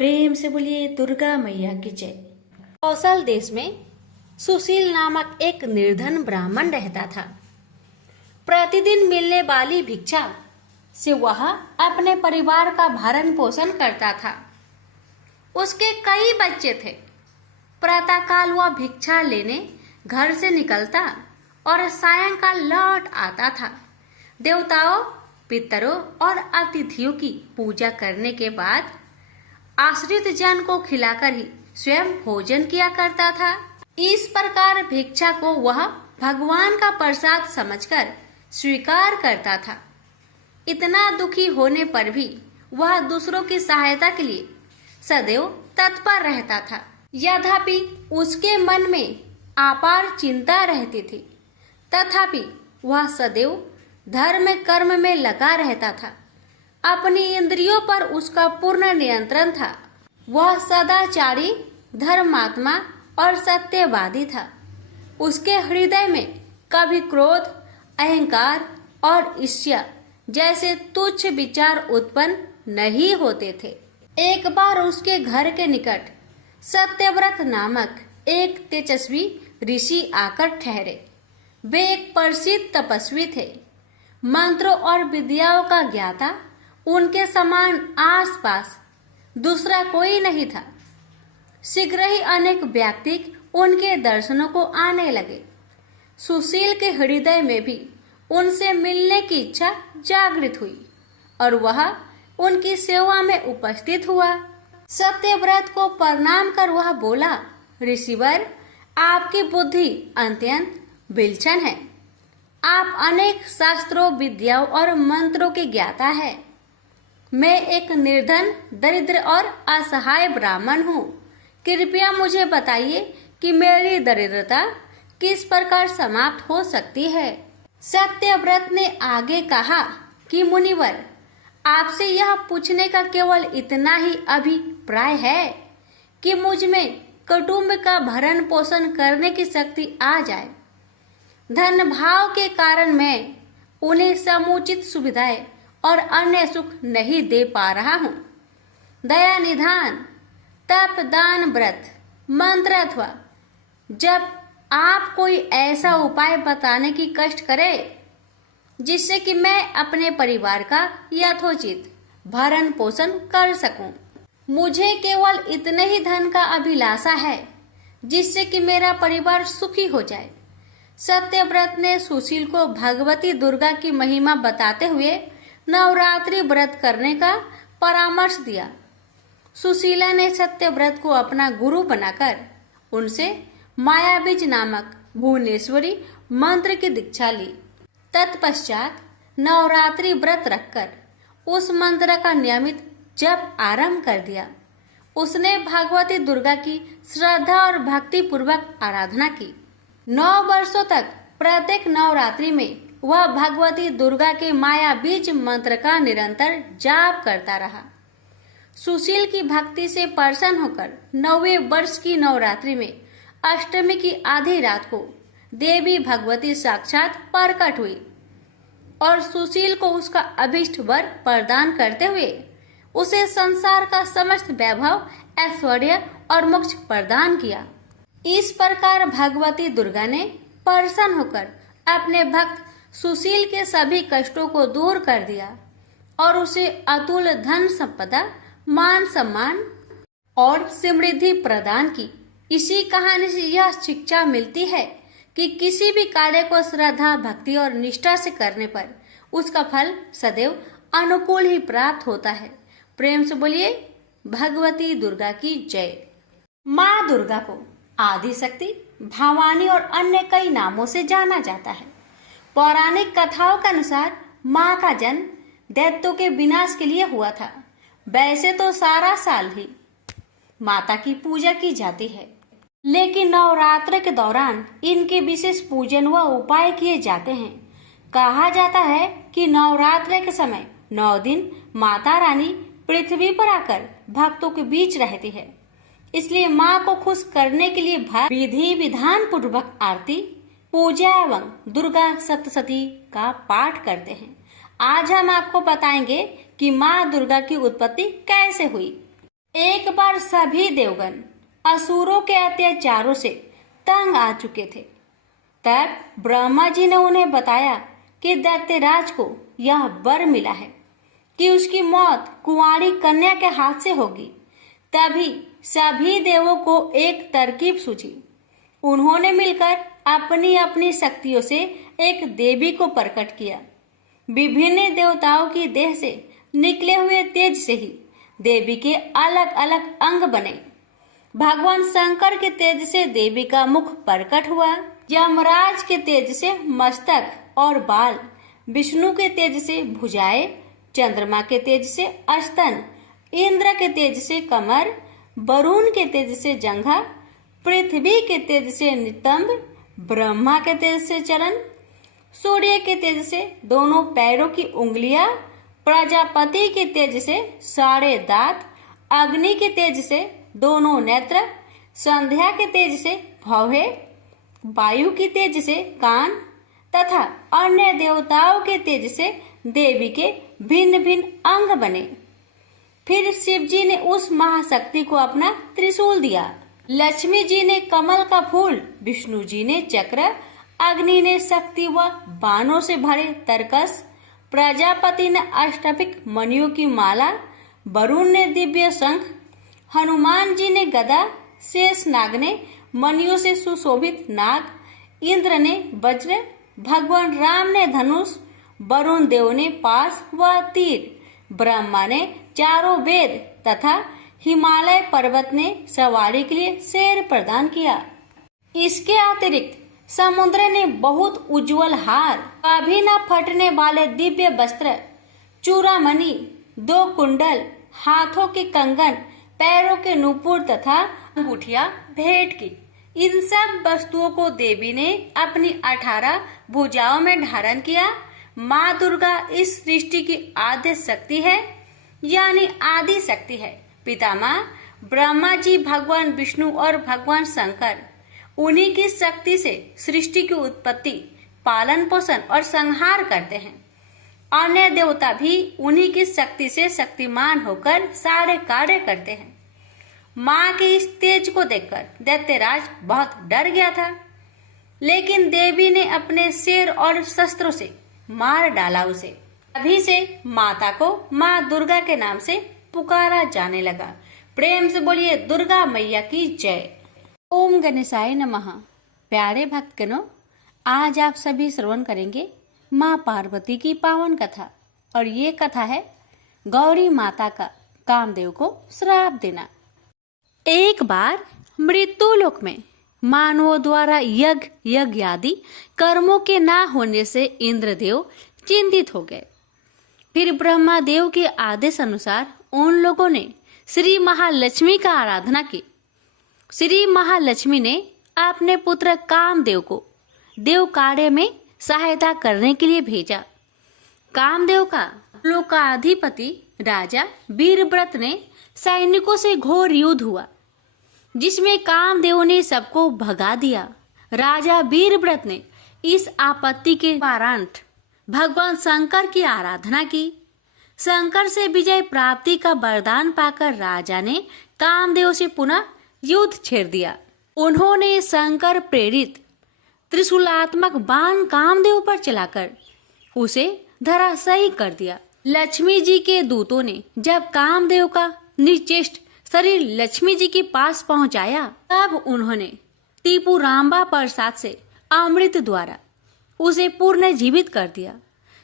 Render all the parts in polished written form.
प्रेम से बोलिए दुर्गा मैया की जय। कौशल देश में सुशील नामक एक निर्धन ब्राह्मण रहता था। प्रतिदिन मिलने वाली भिक्षा से वह अपने परिवार का भरण पोषण करता था। उसके कई बच्चे थे। प्रातःकाल वह भिक्षा लेने घर से निकलता और सायंकाल लौट आता था। देवताओं, पितरों और अतिथियों की पूजा करने के बाद आश्रित जन को खिलाकर ही स्वयं भोजन किया करता था। इस प्रकार भिक्षा को वह भगवान का प्रसाद समझकर स्वीकार करता था। इतना दुखी होने पर भी वह दूसरों की सहायता के लिए सदैव तत्पर रहता था। यद्यपि उसके मन में अपार चिंता रहती थी, तथापि वह सदैव धर्म कर्म में लगा रहता था। अपनी इंद्रियों पर उसका पूर्ण नियंत्रण था। वह सदाचारी, धर्मात्मा और सत्यवादी था। उसके हृदय में कभी क्रोध, अहंकार और ईर्ष्या जैसे तुच्छ विचार उत्पन्न नहीं होते थे। एक बार उसके घर के निकट सत्यव्रत नामक एक तेजस्वी ऋषि आकर ठहरे। वे एक प्रसिद्ध तपस्वी थे। मंत्रों और विद्याओं का ज्ञाता उनके समान आसपास दूसरा कोई नहीं था। शीघ्र ही अनेक व्यक्ति उनके दर्शनों को आने लगे। सुशील के हृदय में भी उनसे मिलने की इच्छा जागृत हुई और वह उनकी सेवा में उपस्थित हुआ। सत्यव्रत को प्रणाम कर वह बोला, ऋषिवर, आपकी बुद्धि अत्यंत विलक्षण है। आप अनेक शास्त्रों, विद्याओं और मंत्रों के ज्ञाता है। मैं एक निर्धन, दरिद्र और असहाय ब्राह्मण हूँ। कृपया मुझे बताइए कि मेरी दरिद्रता किस प्रकार समाप्त हो सकती है। सत्यव्रत ने आगे कहा कि मुनिवर, आपसे यह पूछने का केवल इतना ही अभिप्राय है कि मुझ में कुटुंब का भरण पोषण करने की शक्ति आ जाए। धन भाव के कारण मैं उन्हें समुचित सुविधाएं और अन्य सुख नहीं दे पा रहा हूँ। दया निधान, तप, दान, व्रत, मंत्र अथवा जब आप कोई ऐसा उपाय बताने की कष्ट करे जिससे कि मैं अपने परिवार का यथोचित भरण पोषण कर सकूं। मुझे केवल इतने ही धन का अभिलाषा है जिससे कि मेरा परिवार सुखी हो जाए। सत्यव्रत ने सुशील को भगवती दुर्गा की महिमा बताते हुए नवरात्रि व्रत करने का परामर्श दिया। सुशीला ने सत्यव्रत को अपना गुरु बनाकर उनसे मायाबीज नामक भुवनेश्वरी मंत्र की दीक्षा ली। तत्पश्चात नवरात्रि व्रत रखकर उस मंत्र का नियमित जप आरंभ कर दिया। उसने भगवती दुर्गा की श्रद्धा और भक्ति पूर्वक आराधना की। 9 वर्षों तक प्रत्येक नवरात्रि में वह भगवती दुर्गा के माया बीज मंत्र का निरंतर जाप करता रहा। सुशील की भक्ति से प्रसन्न होकर 9वें वर्ष की नवरात्रि में अष्टमी की आधी रात को देवी भगवती साक्षात प्रकट हुई और सुशील को उसका अभीष्ट वर प्रदान करते हुए उसे संसार का समस्त वैभव, ऐश्वर्य और मोक्ष प्रदान किया। इस प्रकार भगवती दुर्गा ने प्रसन्न होकर अपने भक्त सुशील के सभी कष्टों को दूर कर दिया और उसे अतुल धन संपदा, मान सम्मान और समृद्धि प्रदान की। इसी कहानी से यह शिक्षा मिलती है कि किसी भी कार्य को श्रद्धा, भक्ति और निष्ठा से करने पर उसका फल सदैव अनुकूल ही प्राप्त होता है। प्रेम से बोलिए भगवती दुर्गा की जय। माँ दुर्गा को आदि शक्ति, भवानी और अन्य कई नामों से जाना जाता है। पौराणिक कथाओं के अनुसार माँ का जन्म दैत्यों के विनाश के लिए हुआ था। वैसे तो सारा साल ही माता की पूजा की जाती है, लेकिन नवरात्र के दौरान इनके विशेष पूजन व उपाय किए जाते हैं। कहा जाता है कि नवरात्र के समय 9 दिन माता रानी पृथ्वी पर आकर भक्तों के बीच रहती है। इसलिए माँ को खुश करने के लिए विधि विधान पूर्वक आरती, पूजा एवं दुर्गा सप्तशती का पाठ करते हैं। आज हम आपको बताएंगे कि माँ दुर्गा की उत्पत्ति कैसे हुई। एक बार सभी देवगण असुरों के अत्याचारों से तंग आ चुके थे। तब ब्रह्मा जी ने उन्हें बताया कि दैत्यराज को यह वर मिला है कि उसकी मौत कुंवारी कन्या के हाथ से होगी। तभी सभी देवों को एक तरकीब सूझी। उन्होंने मिलकर अपनी अपनी शक्तियों से एक देवी को प्रकट किया। विभिन्न देवताओं की देह से निकले हुए तेज से ही देवी के अलग अलग अंग बने। भगवान शंकर के तेज से देवी का मुख प्रकट हुआ, यमराज के तेज से मस्तक और बाल, विष्णु के तेज से भुजाएं, चंद्रमा के तेज से स्तन, इंद्र के तेज से कमर, वरुण के तेज से जंघा, पृथ्वी के तेज से नितंब, ब्रह्मा के तेज से चरण, सूर्य के तेज से दोनों पैरों की उंगलियां, प्रजापति के तेज से सारे दांत, अग्नि के तेज से दोनों नेत्र, संध्या के तेज से भौहें, वायु की तेज से कान तथा अन्य देवताओं के तेज से देवी के भिन्न भिन्न अंग बने। फिर शिव जी ने उस महाशक्ति को अपना त्रिशूल दिया, लक्ष्मी जी ने कमल का फूल, विष्णु जी ने चक्र, अग्नि ने शक्ति व बाणों से भरे तरकस, प्रजापति ने अष्टभिक मणियों की माला, वरुण ने दिव्य शंख, हनुमान जी ने गदा, शेष नाग ने मणियों से सुशोभित नाग, इंद्र ने वज्र, भगवान राम ने धनुष, वरुण देव ने पास व तीर, ब्रह्मा ने चारों वेद तथा हिमालय पर्वत ने सवारी के लिए शेर प्रदान किया। इसके अतिरिक्त समुद्र ने बहुत उज्जवल हार, कभी न फटने वाले दिव्य वस्त्र, चूड़ामणि, 2 कुंडल, हाथों के कंगन, पैरों के नुपुर तथा अंगूठियां भेंट की। इन सब वस्तुओं को देवी ने अपनी 18 भुजाओं में धारण किया। माँ दुर्गा इस सृष्टि की आद्य शक्ति है, यानी आदि शक्ति है। पितामह ब्रह्मा जी, भगवान विष्णु और भगवान शंकर उन्हीं की शक्ति से सृष्टि की उत्पत्ति, पालन पोषण और संहार करते हैं। अन्य देवता भी उन्हीं की शक्ति से शक्तिमान होकर सारे कार्य करते हैं। माँ के इस तेज को देखकर दैत्यराज बहुत डर गया था, लेकिन देवी ने अपने शेर और शस्त्रों से मार डाला उसे। अभी से माता को माँ दुर्गा के नाम से पुकारा जाने लगा। प्रेम से बोलिए दुर्गा मैया की जय। ओम गणेशाय नमः। प्यारे भक्तगणों, आज आप सभी श्रवण करेंगे माँ पार्वती की पावन कथा, और ये कथा है गौरी माता का कामदेव को श्राप देना। एक बार मृत्युलोक में मानवों द्वारा यज्ञ आदि कर्मों के ना होने से इंद्रदेव चिंतित हो गए। फिर ब्रह्मा देव के आदेश अनुसार उन लोगों ने श्री महालक्ष्मी का आराधना की। श्री महालक्ष्मी ने अपने पुत्र कामदेव को देव कार्य में सहायता करने के लिए भेजा। कामदेव का लोकाधिपति राजा वीरव्रत ने सैनिकों से घोर युद्ध हुआ, जिसमें कामदेव ने सबको भगा दिया। राजा वीरव्रत ने इस आपत्ति के वारांत भगवान शंकर की आराधना की। शंकर से विजय प्राप्ति का वरदान पाकर राजा ने कामदेव से पुनः युद्ध छेड़ दिया। उन्होंने शंकर प्रेरित त्रिशूलात्मक बाण कामदेव पर चलाकर उसे धराशायी कर दिया। लक्ष्मी जी के दूतों ने जब कामदेव का निर्चेष्ट शरीर लक्ष्मी जी के पास पहुंचाया, तब उन्होंने त्रिपुरांबा प्रसाद से अमृत द्वारा उसे पूर्ण जीवित कर दिया।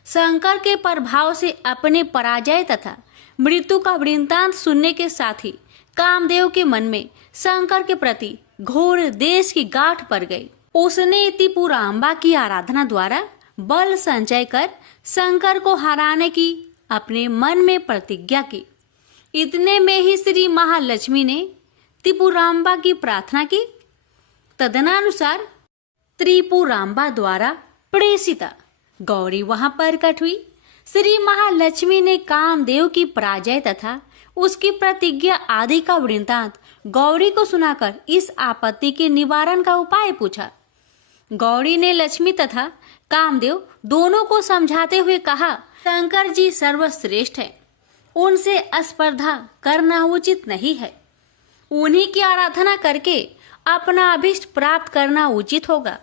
शंकर के प्रभाव से अपने पराजय तथा मृत्यु का वृत्तांत सुनने के साथ ही कामदेव के मन में शंकर के प्रति घोर देश की गांठ पड़ गई। उसने त्रिपुरांबा की आराधना द्वारा बल संचय कर शंकर को हराने की अपने मन में प्रतिज्ञा की। इतने में ही श्री महालक्ष्मी ने त्रिपुरांबा की प्रार्थना की। तदनुसार त्रिपुरांबा द्वारा प्रेषिता गौरी वहां प्रकट हुई। श्री महालक्ष्मी ने कामदेव की पराजय तथा उसकी प्रतिज्ञा आदि का वृत्तांत गौरी को सुनाकर इस आपत्ति के निवारण का उपाय पूछा। गौरी ने लक्ष्मी तथा कामदेव दोनों को समझाते हुए कहा, शंकर जी सर्वश्रेष्ठ है, उनसे स्पर्धा करना उचित नहीं है। उन्हीं की आराधना करके अपना अभिष्ट प्राप्त करना उचित होगा।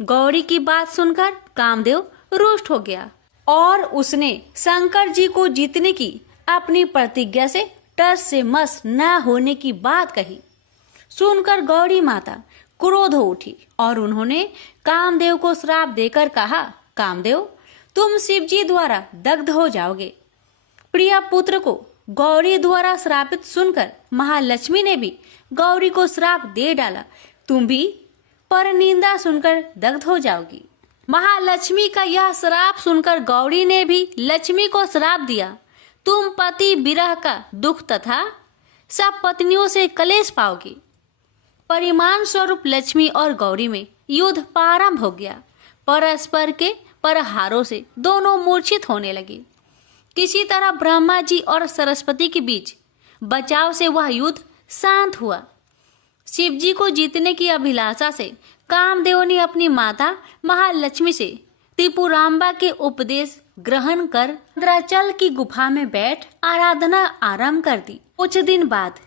गौरी की बात सुनकर कामदेव रुष्ट हो गया और उसने शंकर जी को जीतने की अपनी प्रतिज्ञा से टस से मस न होने की बात कही। सुनकर गौरी माता क्रोध हो उठी और उन्होंने कामदेव को श्राप देकर कहा, कामदेव, तुम शिव जी द्वारा दग्ध हो जाओगे। प्रिया पुत्र को गौरी द्वारा श्रापित सुनकर महालक्ष्मी ने भी गौरी को श्राप दे डाला, तुम भी पर निंदा सुनकर दग्ध हो जाओगी। महालक्ष्मी का यह श्राप सुनकर गौरी ने भी लक्ष्मी को श्राप दिया, तुम पति विरह का दुख तथा सब पत्नियों से कलेश पाओगी। परिमाण स्वरूप लक्ष्मी और गौरी में युद्ध प्रारंभ हो गया। परस्पर के प्रहारों से दोनों मूर्छित होने लगे। किसी तरह ब्रह्मा जी और सरस्वती के बीच बचाव से वह युद्ध शांत हुआ। शिव जी को जीतने की अभिलाषा से कामदेव ने अपनी माता महालक्ष्मी से त्रिपुरांबा के उपदेश ग्रहण कर इंद्राचल की गुफा में बैठ आराधना आरंभ कर दी। कुछ दिन बाद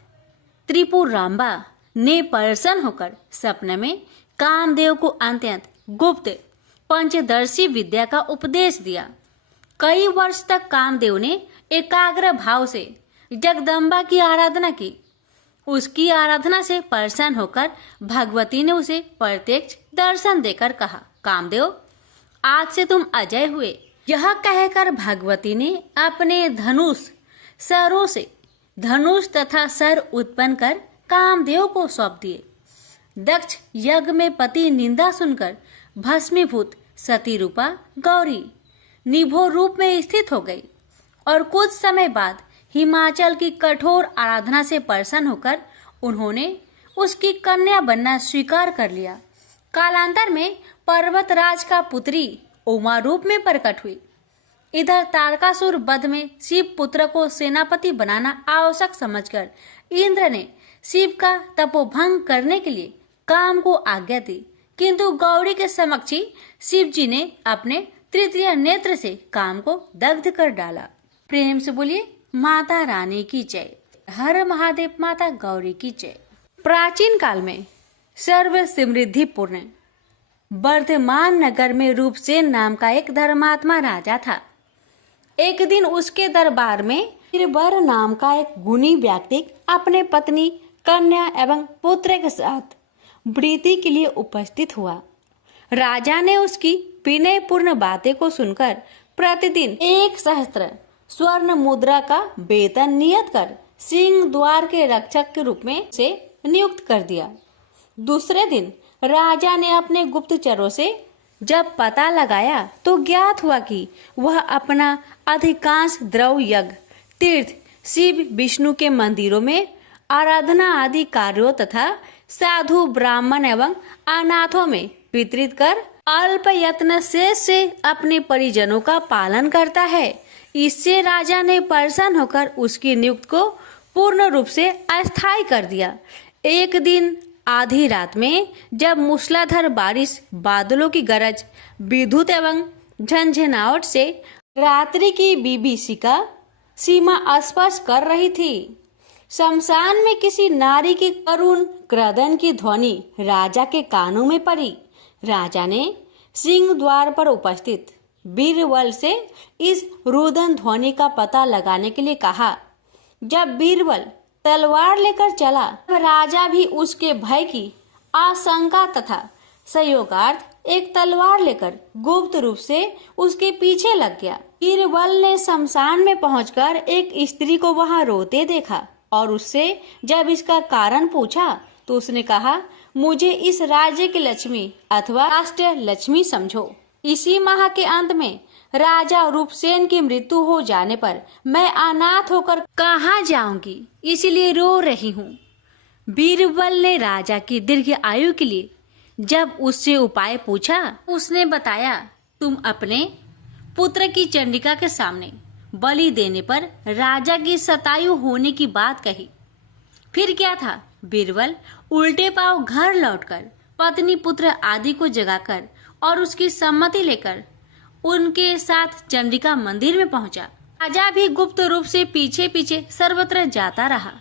त्रिपुरांबा ने प्रसन्न होकर सपने में कामदेव को अत्यंत गुप्त पंचदर्शी विद्या का उपदेश दिया। कई वर्ष तक कामदेव ने एकाग्र भाव से जगदम्बा की आराधना की। उसकी आराधना से प्रसन्न होकर भगवती ने उसे प्रत्यक्ष दर्शन देकर कहा, कामदेव, आज से तुम अजय हुए। यह कहकर भगवती ने अपने धनुष सरों से धनुष तथा सर उत्पन्न कर कामदेव को सौंप दिए। दक्ष यज्ञ में पति निंदा सुनकर भस्मीभूत सती रूपा गौरी निभो रूप में स्थित हो गई और कुछ समय बाद हिमाचल की कठोर आराधना से प्रसन्न होकर उन्होंने उसकी कन्या बनना स्वीकार कर लिया। कालांतर में पर्वतराज का पुत्री उमा रूप में प्रकट हुई। इधर तारकासुर वध में शिव पुत्र को सेनापति बनाना आवश्यक समझकर इंद्र ने शिव का तपोभंग करने के लिए काम को आज्ञा दी, किंतु गौरी के समक्ष ही शिव जी ने अपने तृतीय नेत्र से काम को दग्ध कर डाला। प्रेम से बोलिए माता रानी की जय। हर महादेव, माता गौरी की जय। प्राचीन काल में सर्व समृद्धि पूर्ण वर्धमान नगर में रूपसेन नाम का एक धर्मात्मा राजा था। एक दिन उसके दरबार में बीरबल नाम का एक गुणी व्यक्ति अपने पत्नी, कन्या एवं पुत्र के साथ प्रीति के लिए उपस्थित हुआ। राजा ने उसकी विनयपूर्ण बातें को सुनकर प्रतिदिन 1,000 स्वर्ण मुद्रा का वेतन नियत कर सिंह द्वार के रक्षक के रूप में से नियुक्त कर दिया। दूसरे दिन राजा ने अपने गुप्तचरों से जब पता लगाया तो ज्ञात हुआ कि वह अपना अधिकांश द्रव्य यज्ञ, तीर्थ, शिव विष्णु के मंदिरों में आराधना आदि कार्यों तथा साधु ब्राह्मण एवं अनाथों में वितरित कर अल्प यत्न से अपने परिजनों का पालन करता है। इससे राजा ने प्रसन्न होकर उसकी नियुक्ति को पूर्ण रूप से अस्थायी कर दिया। एक दिन आधी रात में जब मूसलाधार बारिश, बादलों की गरज, विद्युत एवं झंझनाहट से रात्रि की विभीषिका सीमा स्पर्श कर रही थी, शमशान में किसी नारी की करुण क्रदन की ध्वनि राजा के कानों में पड़ी। राजा ने सिंह द्वार पर उपस्थित बीरबल से इस रुदन ध्वनि का पता लगाने के लिए कहा। जब बीरबल तलवार लेकर चला, राजा भी उसके भय की आशंका तथा सहयोगार्थ एक तलवार लेकर गुप्त रूप से उसके पीछे लग गया। बीरबल ने शमशान में पहुंचकर एक स्त्री को वहां रोते देखा और उससे जब इसका कारण पूछा तो उसने कहा, मुझे इस राज्य की लक्ष्मी अथवा राष्ट्र लक्ष्मी समझो। इसी माह के अंत में राजा रूपसेन की मृत्यु हो जाने पर मैं अनाथ होकर कहाँ जाऊंगी, इसलिए रो रही हूँ। बीरबल ने राजा की दीर्घ आयु के लिए जब उससे उपाय पूछा, उसने बताया, तुम अपने पुत्र की चंडिका के सामने बलि देने पर राजा की शतायु होने की बात कही। फिर क्या था, बीरबल उल्टे पांव घर लौटकर पत्नी, पुत्र आदि को जगाकर और उसकी सम्मति लेकर उनके साथ चंडिका मंदिर में पहुंचा। राजा भी गुप्त रूप से पीछे पीछे सर्वत्र जाता रहा।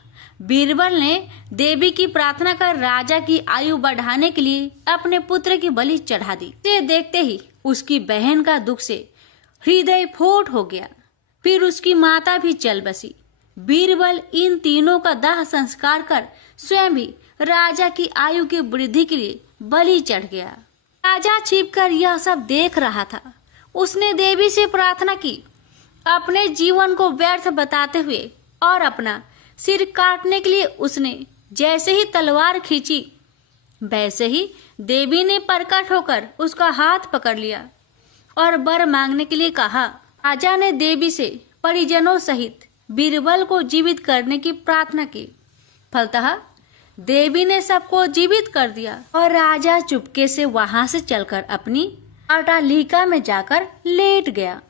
बीरबल ने देवी की प्रार्थना कर राजा की आयु बढ़ाने के लिए अपने पुत्र की बलि चढ़ा दी। इसे देखते ही उसकी बहन का दुख से हृदय फूट हो गया। फिर उसकी माता भी चल बसी। बीरबल इन तीनों का दाह संस्कार कर स्वयं भी राजा की आयु की वृद्धि के लिए बलि चढ़ गया। राजा छिपकर यह सब देख रहा था। उसने देवी से प्रार्थना की, अपने जीवन को व्यर्थ बताते हुए और अपना सिर काटने के लिए उसने जैसे ही तलवार खींची, वैसे ही देवी ने प्रकट होकर उसका हाथ पकड़ लिया और वर मांगने के लिए कहा। राजा ने देवी से परिजनों सहित बीरबल को जीवित करने की प्रार्थना की। फलतः देवी ने सबको जीवित कर दिया और राजा चुपके से वहां से चलकर अपनी अटालिका में जाकर लेट गया।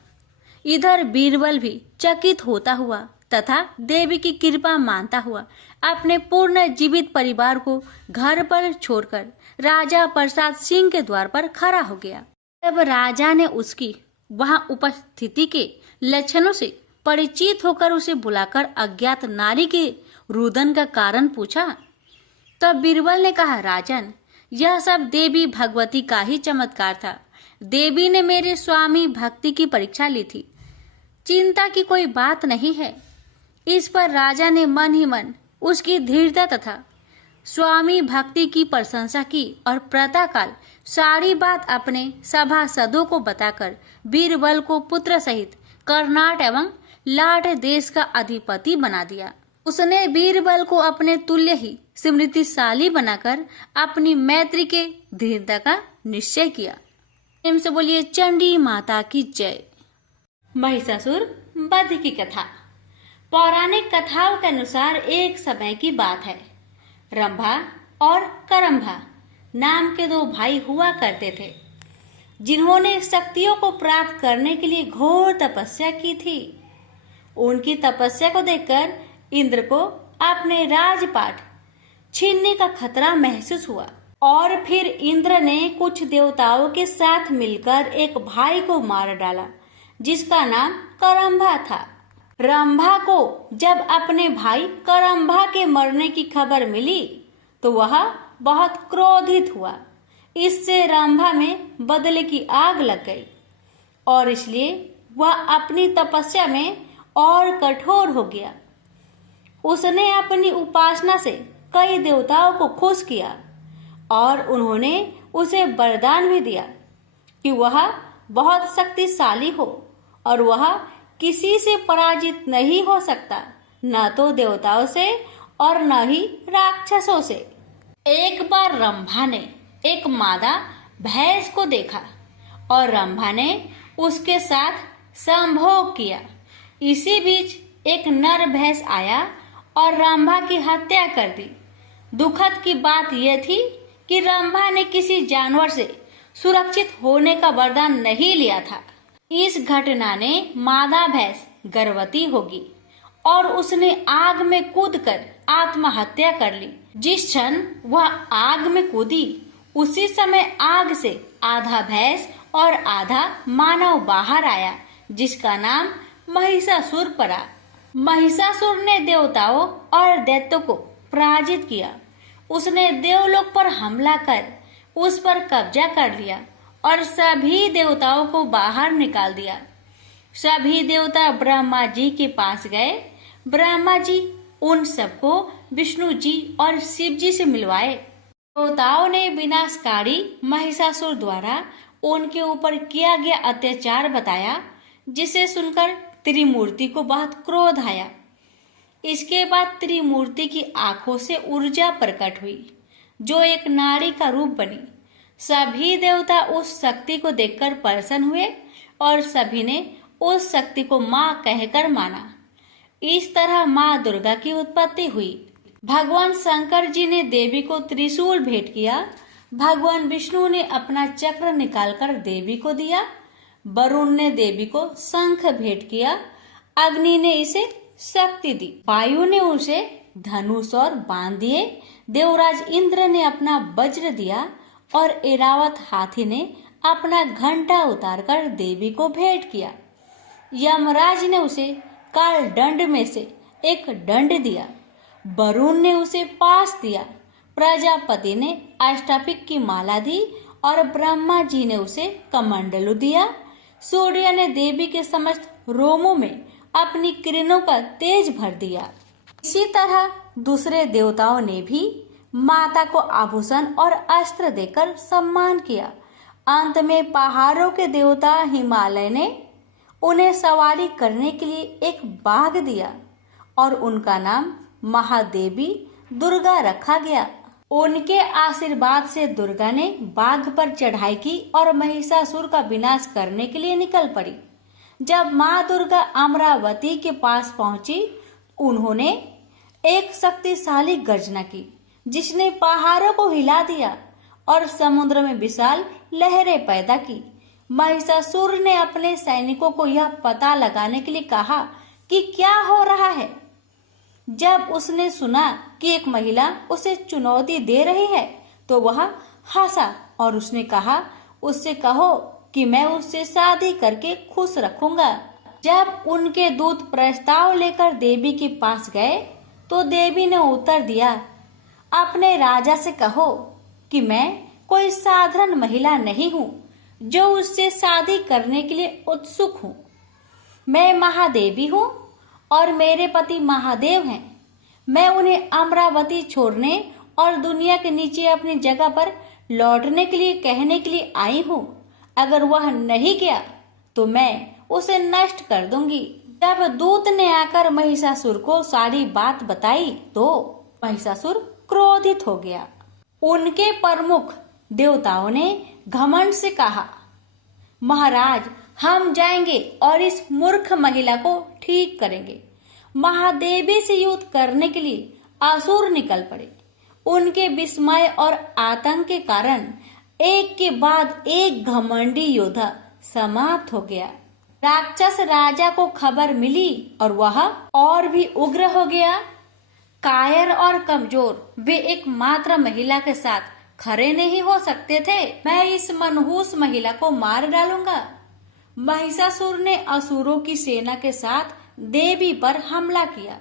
इधर बीरबल भी चकित होता हुआ तथा देवी की कृपा मानता हुआ अपने पूर्ण जीवित परिवार को घर पर छोड़कर राजा प्रसाद सिंह के द्वार पर खड़ा हो गया। तब राजा ने उसकी वहां उपस्थिति के लक्षणों से परिचित होकर उसे बुलाकर अज्ञात नारी के रुदन का कारण पूछा। तब बीरबल ने कहा, राजन, यह सब देवी भगवती का ही चमत्कार था। देवी ने मेरे स्वामी भक्ति की परीक्षा ली थी। चिंता की कोई बात नहीं है। इस पर राजा ने मन ही मन उसकी धीरता तथा स्वामी भक्ति की प्रशंसा की और प्रातःकाल सारी बात अपने सभासदों को बताकर बीरबल को पुत्र सहित कर्नाट एवं लाट देश का अधिपति बना दिया। उसने बीरबल को अपने तुल्य ही स्मृतिशाली बनाकर अपनी मैत्री के धीरता का निश्चय किया। प्रेम से बोलिए चंडी माता की जय। महिषासुर वध की कथा। पौराणिक कथाओं के अनुसार एक समय की बात है। रंभा और करंभा नाम के दो भाई हुआ करते थे, जिन्होंने शक्तियों को प्राप्त करने के लिए घोर तपस्या की थी। उनकी तपस्या को देखकर इंद्र को अपने राजपाट छीनने का खतरा महसूस हुआ और फिर इंद्र ने कुछ देवताओं के साथ मिलकर एक भाई को मार डाला, जिसका नाम करंभा था। रंभा को जब अपने भाई करंभा के मरने की खबर मिली तो वह बहुत क्रोधित हुआ। इससे रंभा में बदले की आग लग गई और इसलिए वह अपनी तपस्या में और कठोर हो गया। उसने अपनी उपासना से कई देवताओं को खुश किया और उन्होंने उसे वरदान भी दिया कि वह बहुत शक्तिशाली हो और वह किसी से पराजित नहीं हो सकता, न तो देवताओं से और न ही राक्षसों से। एक बार रंभा ने एक मादा भैंस को देखा और रंभा ने उसके साथ संभोग किया। इसी बीच एक नर भैंस आया और रंभा की हत्या कर दी। दुखद की बात यह थी कि रंभा ने किसी जानवर से सुरक्षित होने का वरदान नहीं लिया था। इस घटना ने मादा भैंस गर्भवती होगी और उसने आग में कूदकर आत्महत्या कर ली। जिस क्षण वह आग में कूदी, उसी समय आग से आधा भैंस और आधा मानव बाहर आया, जिसका नाम महिषासुर पड़ा। महिषासुर ने देवताओं और दैत्यों को पराजित किया। उसने देवलोक पर हमला कर उस पर कब्जा कर लिया और सभी देवताओं को बाहर निकाल दिया। सभी देवता ब्रह्मा जी के पास गए। ब्रह्मा जी उन सबको विष्णु जी और शिव जी से मिलवाए। देवताओं ने विनाशकारी महिषासुर द्वारा उनके ऊपर किया गया अत्याचार बताया, जिसे सुनकर त्रिमूर्ति को बहुत क्रोध आया। इसके बाद त्रिमूर्ति की आंखों से ऊर्जा प्रकट हुई, जो एक नारी का रूप बनी। सभी देवता उस शक्ति को देखकर प्रसन्न हुए और सभी ने उस शक्ति को माँ कहकर माना। इस तरह माँ दुर्गा की उत्पत्ति हुई। भगवान शंकर जी ने देवी को त्रिशूल भेंट किया। भगवान विष्णु ने अपना चक्र निकालकर देवी को दिया। वरुण ने देवी को शंख भेंट किया। अग्नि ने इसे शक्ति दी। वायु ने उसे धनुष और बाण दिए। देवराज इंद्र ने अपना वज्र दिया और ऐरावत हाथी ने अपना घंटा उतारकर देवी को भेंट किया। यमराज ने उसे काल दंड में से एक दंड दिया, वरुण ने उसे पास दिया, प्रजापति ने अष्टापिक की माला दी और ब्रह्मा जी ने उसे कमंडलू दिया। सूर्य ने देवी के समस्त रोमों में अपनी किरणों का तेज भर दिया। इसी तरह दूसरे देवताओं ने भी माता को आभूषण और अस्त्र देकर सम्मान किया। अंत में पहाड़ों के देवता हिमालय ने उन्हें सवारी करने के लिए एक बाघ दिया और उनका नाम महादेवी दुर्गा रखा गया। उनके आशीर्वाद से दुर्गा ने बाघ पर चढ़ाई की और महिषासुर का विनाश करने के लिए निकल पड़ी। जब माँ दुर्गा अमरावती के पास पहुंची, उन्होंने एक शक्तिशाली गर्जना की जिसने पहाड़ों को हिला दिया और समुद्र में विशाल लहरें पैदा की। महिषासुर ने अपने सैनिकों को यह पता लगाने के लिए कहा कि क्या हो रहा है। जब उसने सुना कि एक महिला उसे चुनौती दे रही है तो वह हंसा और उसने कहा, उससे कहो कि मैं उससे शादी करके खुश रखूंगा। जब उनके दूत प्रस्ताव लेकर देवी के पास गए तो देवी ने उत्तर दिया, अपने राजा से कहो कि मैं कोई साधारण महिला नहीं हूँ जो उससे शादी करने के लिए उत्सुक हूँ। मैं महादेवी हूँ और मेरे पति महादेव हैं। मैं उन्हें अमरावती छोड़ने और दुनिया के नीचे अपनी जगह पर लौटने के लिए कहने के लिए आई हूँ। अगर वह नहीं गया तो मैं उसे नष्ट कर दूंगी। जब दूत ने आकर महिषासुर को सारी बात बताई तो महिषासुर क्रोधित हो गया। उनके प्रमुख देवताओं ने घमंड से कहा, महाराज, हम जाएंगे और इस मूर्ख महिला को ठीक करेंगे। महादेवी से युद्ध करने के लिए असुर निकल पड़े। उनके विस्मय और आतंक के कारण एक के बाद एक घमंडी योद्धा समाप्त हो गया। राक्षस राजा को खबर मिली और वह और भी उग्र हो गया। कायर और कमजोर वे एकमात्र महिला के साथ खड़े नहीं हो सकते थे। मैं इस मनहूस महिला को मार डालूंगा। महिषासुर ने असुरों की सेना के साथ देवी पर हमला किया,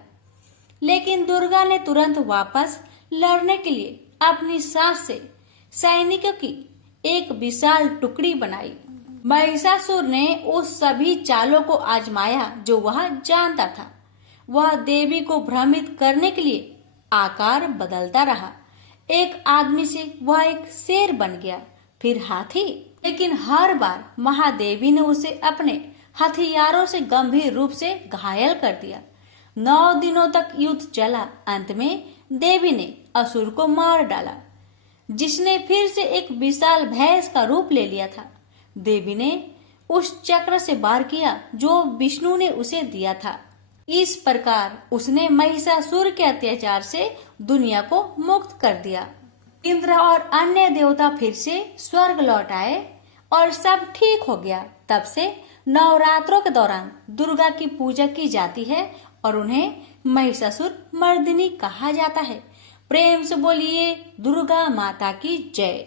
लेकिन दुर्गा ने तुरंत वापस लड़ने के लिए अपनी सास से सैनिकों की एक विशाल टुकड़ी बनाई। महिषासुर ने उस सभी चालों को आजमाया जो वह जानता था। वह देवी को भ्रमित करने के लिए आकार बदलता रहा। एक आदमी से वह एक शेर बन गया, फिर हाथी, लेकिन हर बार महादेवी ने उसे अपने हथियारों से गंभीर रूप से घायल कर दिया। 9 दिनों तक युद्ध चला। अंत में देवी ने असुर को मार डाला, जिसने फिर से एक विशाल भैंस का रूप ले लिया था। देवी ने उस चक्र से वार किया जो विष्णु ने उसे दिया था। इस प्रकार उसने महिषासुर के अत्याचार से दुनिया को मुक्त कर दिया। इंद्र और अन्य देवता फिर से स्वर्ग लौट आए और सब ठीक हो गया। तब से नवरात्रों के दौरान दुर्गा की पूजा की जाती है और उन्हें महिषासुर मर्दिनी कहा जाता है। प्रेम से बोलिए दुर्गा माता की जय।